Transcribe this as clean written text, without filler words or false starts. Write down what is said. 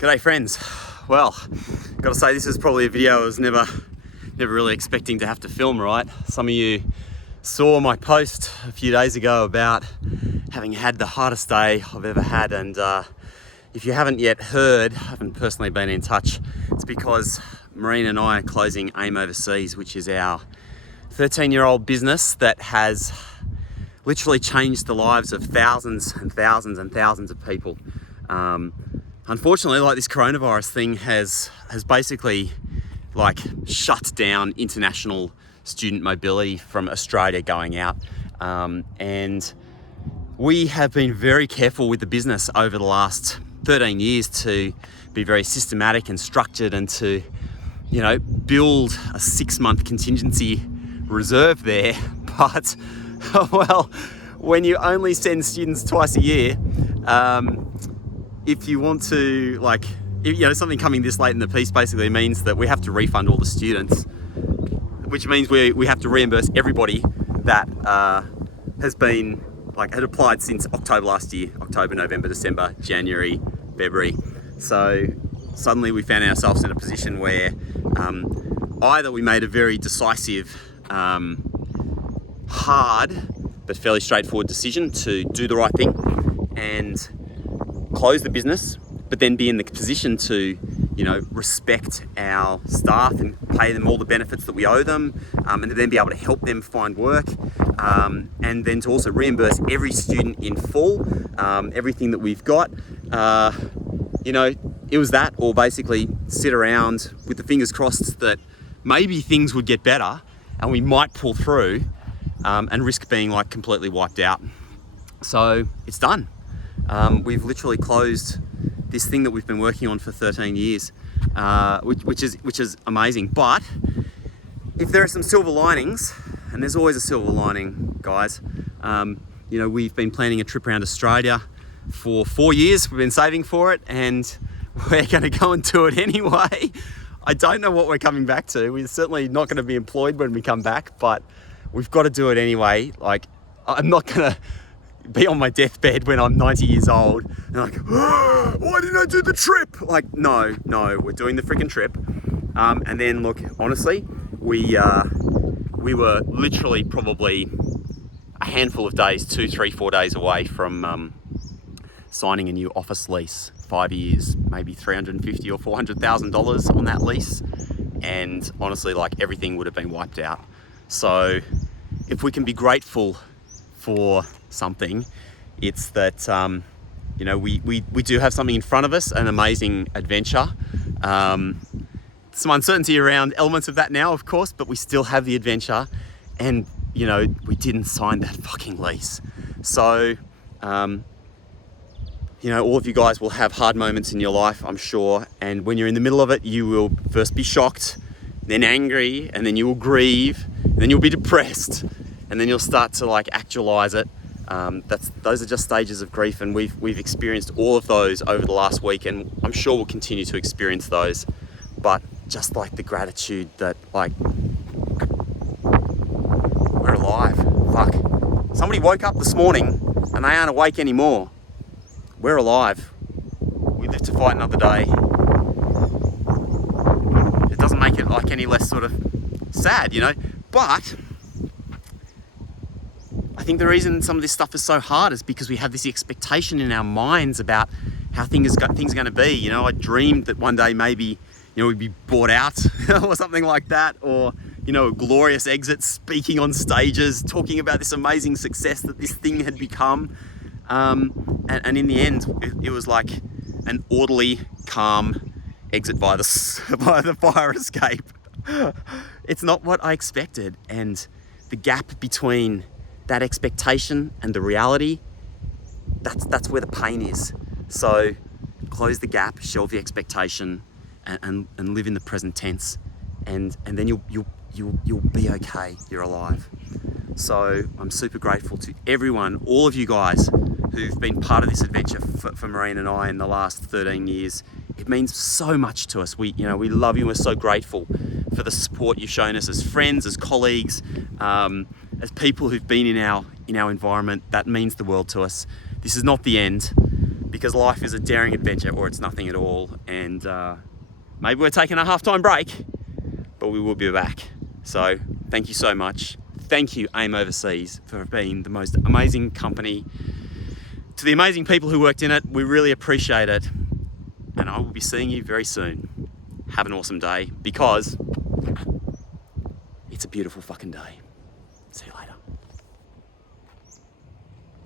G'day friends. Well, gotta say this is probably a video I was never really expecting to have to film, right? Some of you saw my post a few days ago about having had the hardest day I've ever had, and if you haven't yet heard, haven't personally been in touch, it's because Marine and I are closing AIM Overseas, which is our 13-year-old business that has literally changed the lives of thousands and thousands and thousands of people. Unfortunately, like, this coronavirus thing has basically shut down international student mobility from Australia going out. And we have been very careful with the business over the last 13 years to be very systematic and structured, and to, build a 6-month contingency reserve there. But, well, when you only send students twice a year, if you want to, something coming this late in the piece basically means that we have to refund all the students, which means we have to reimburse everybody that has been, had applied since October last year, October, November, December, January, February. So suddenly we found ourselves in a position where either we made a very decisive, hard, but fairly straightforward decision to do the right thing and close the business, but then be in the position to, respect our staff and pay them all the benefits that we owe them, and then be able to help them find work, and then to also reimburse every student in full, everything that we've got. It was that, or basically sit around with the fingers crossed that maybe things would get better and we might pull through, and risk being completely wiped out. So it's done. We've literally closed this thing that we've been working on for 13 years, which is amazing. But if there are some silver linings, and there's always a silver lining, guys, we've been planning a trip around Australia for 4 years. We've been saving for it, and we're going to go and do it anyway. I don't know what we're coming back to. We're certainly not going to be employed when we come back, but we've got to do it anyway. I'm not going to be on my deathbed when I'm 90 years old and why didn't I do the trip? No, we're doing the freaking trip. And then look, honestly, we were literally probably a handful of days, 2, 3, 4 days away from signing a new office lease, 5 years, maybe $350,000 or $400,000 on that lease. And honestly, everything would have been wiped out. So if we can be grateful for something, it's that we do have something in front of us, an amazing adventure. Some uncertainty around elements of that now, of course, but we still have the adventure, and we didn't sign that fucking lease. So all of you guys will have hard moments in your life, I'm sure, and when you're in the middle of it, you will first be shocked, then angry, and then you will grieve, and then you'll be depressed, and then you'll start to actualize it. Those are just stages of grief, and we've experienced all of those over the last week, and I'm sure we'll continue to experience those. But just the gratitude that we're alive. Fuck. Somebody woke up this morning and they aren't awake anymore. We're alive. We live to fight another day. It doesn't make it any less sort of sad, But I think the reason some of this stuff is so hard is because we have this expectation in our minds about how things are going to be. I dreamed that one day maybe, we'd be bought out or something like that, or, a glorious exit, speaking on stages, talking about this amazing success that this thing had become. And in the end, it was an orderly, calm exit via the fire escape. It's not what I expected. And the gap between that expectation and the reality, that's where the pain is. So close the gap, shelve the expectation, and live in the present tense, and then you'll be okay. You're alive. So I'm super grateful to everyone, all of you guys who've been part of this adventure for Marine and I in the last 13 years. It means so much to us. We love you. We're so grateful for the support you've shown us as friends, as colleagues, as people who've been in our environment. That means the world to us. This is not the end, because life is a daring adventure or it's nothing at all. And maybe we're taking a half-time break, but we will be back. So thank you so much. Thank you, AIM Overseas, for being the most amazing company. To the amazing people who worked in it, we really appreciate it. And I will be seeing you very soon. Have an awesome day, because it's a beautiful fucking day. See you later.